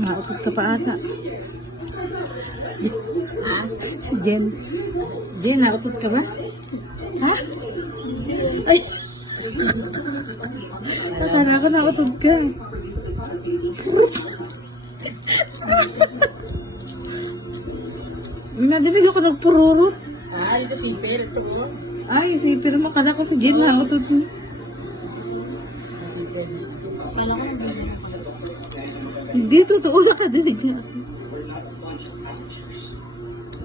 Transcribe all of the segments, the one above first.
Nakautot ka pa ata. Ha? Si Jen. Jen, nakautot ka ba? Ha? Ay! Akala ko nakautot ka. Nadinig ako nagpururot. Ah, sa sipir ito. Ay, sipir mo. Kala ko si Jen nakautot mo. Sipir. Kala ko nang Hindi, totoo nakadinig ka.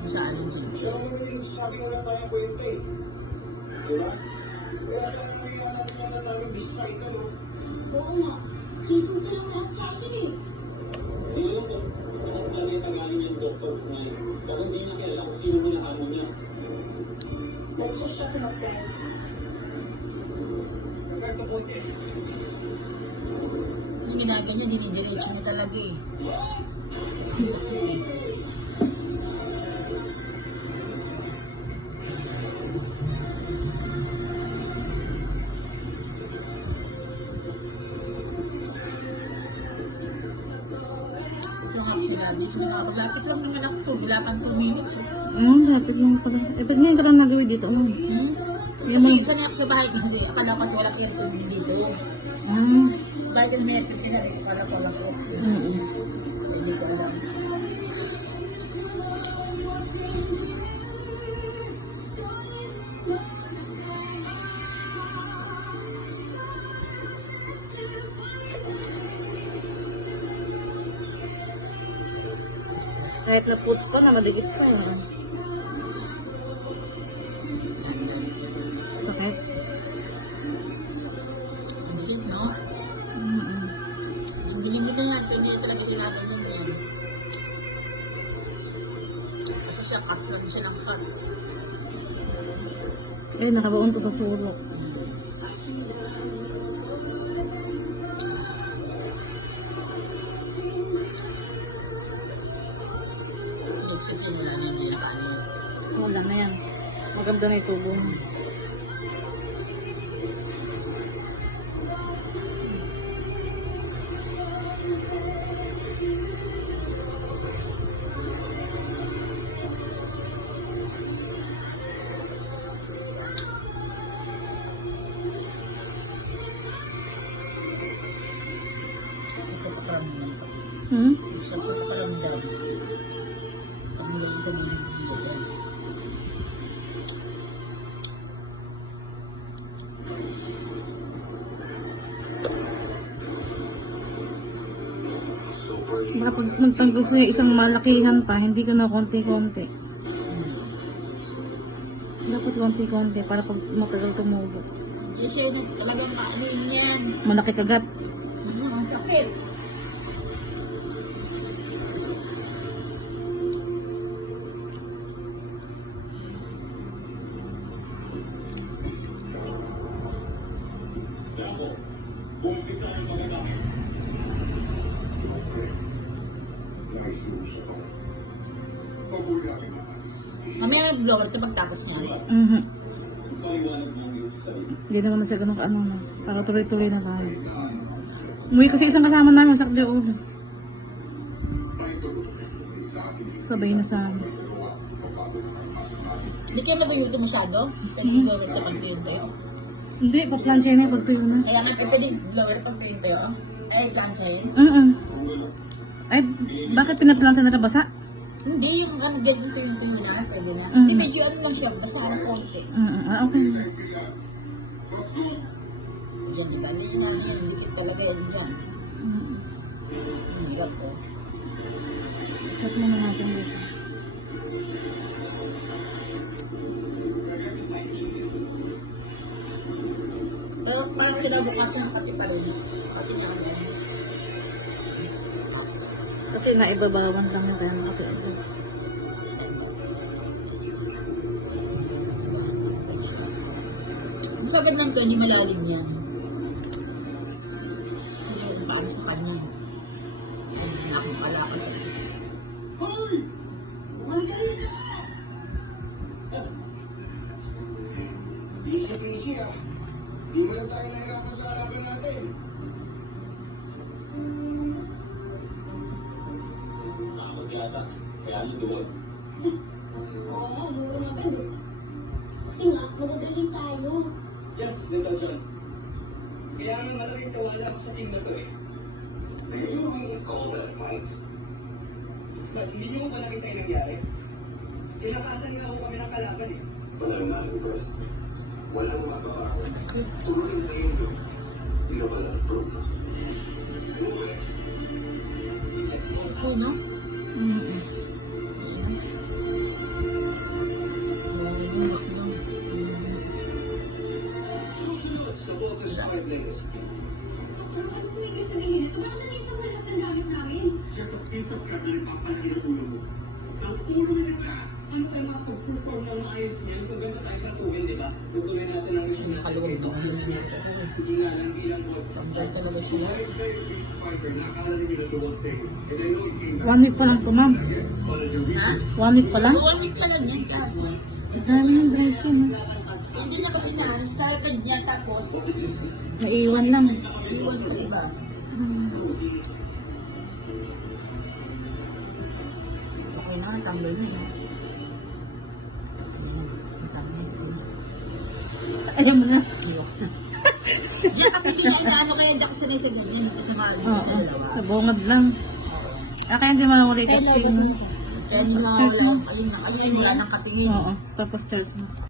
saan yung sipir. Oo nga. Sisusi lang lahat sa akin eh. Let's just shut him up, guys. Yung ginagawa niya, dinidiretso niya talaga eh. Yung actually, sabi nga, lapit lang yung anak ko, wala pang 2 minutes. Lapit lang pala. Eh, ba't ngayon ka lang nagawin dito? Hmm? Yung Kasi mga- isa niya ako sa bahay kasi akala ko kasi wala ko yung tubig dito. Ah. Bahay ka naman yung pinari, para ko lang ko. Hindi ko alam. Kahit na push pa na madikit ka. Sakit. Ang galing, no? Mm-mm. Ang galing nito yan, kaya niya talaga ginagawa niya yan. Kasi siya, cut lang siya ng cut. Eh, nakabaon to sa sulo. Ibig sabihin, wala na yung ano. Wala na yan. Maganda na itubo mo. Ito pa lang yun. Hmm? Isa pa pa lang dyan. Ang galing ko muna dito dyan. Baka pag magtanggol sa'yo isang malakihan pa, hindi ko na konti-konti. Dapat konti-konti para pag matagal tumubo. Kasi yun, talagang maano yun yan. Malaki kagat. Ang sakit. Mamaya may blower ito pagtapos niya. Hindi na naman siya ganun ka ano na. Para tuloy-tuloy na tayo. Umuwi kasi isang kasama namin sa Sakdeo. Sabay na sa amin. Hindi kayo nag-uulto masyado? Nag-blower ito pag tuwing tayo. Hindi, pa-plancha na yung pagtuyo na. Kaya nga po pwede blower pag tuwing tayo. Ay, plancha yun. Ay, bakit pinaplancha na basa? Hindi, yung ano, get dito yung tuyo na, pwede na. Mm. Hindi, medyo ano lang siya, basta ka na konti. Okay. Diyan, diba? Hindi yun na, yun, dikit talaga yun dyan. Hirap ko. Cut muna natin dito. Pero parang kinabukasan ng pati pa rin. Pati niya kanya. Kasi naibabawan lang yung kaya nakapito. Ang kagad lang to, hindi malalim yan. Kasi yung paano sa kanya. Hindi na akong palakad sa kanya. Hoy! Magaling ka! Easy, easy ah. Hindi mo lang tayo Oo nga, muro naman eh. Kasi nga, magagaling tayo. Yes, Little John. Kaya nga malaking tiwala ko sa team na to eh. Do you really call that fight? Ba't hindi nyo ba nakita yung nangyari? Tinakasan nga ako kami ng kalaban eh. Walang ma-impress. Walang mababago. Tuloy na yun. Hindi ka pala proof. Oo, no? Support is hard limits. Pero ano kung ibig sabihin nito? Bakit nandito mo lahat ng gamit namin? Kasi piece of crap na papalaki ng ulo mo. Ang ulo nila! Ano tayo makapag-perform ng maayos niyan kung gano'n tayo katuwin, di ba? Tutuloy natin ang isang Nakaluwag ito. Hindi nga lang bilang words. Samday talaga siya. One week pa lang to, ma'am. Ha? 1 week pa lang? 1 week pa lang yan. Dad. Ang dami ng dry skin, no? Hindi na kasi nahanap sa likod niya tapos Naiiwan lang. iwan ko iba. Okay na, tambay na. Alam mo na. Diyan kasi ano kaya hindi ako sanay sa gabi. Kasama rin Oo, sa dalawa. sa bungad lang. Kaya hindi mawala Kaya yung hindi mawala ang alin ng katingin. Oo, tapos church mo.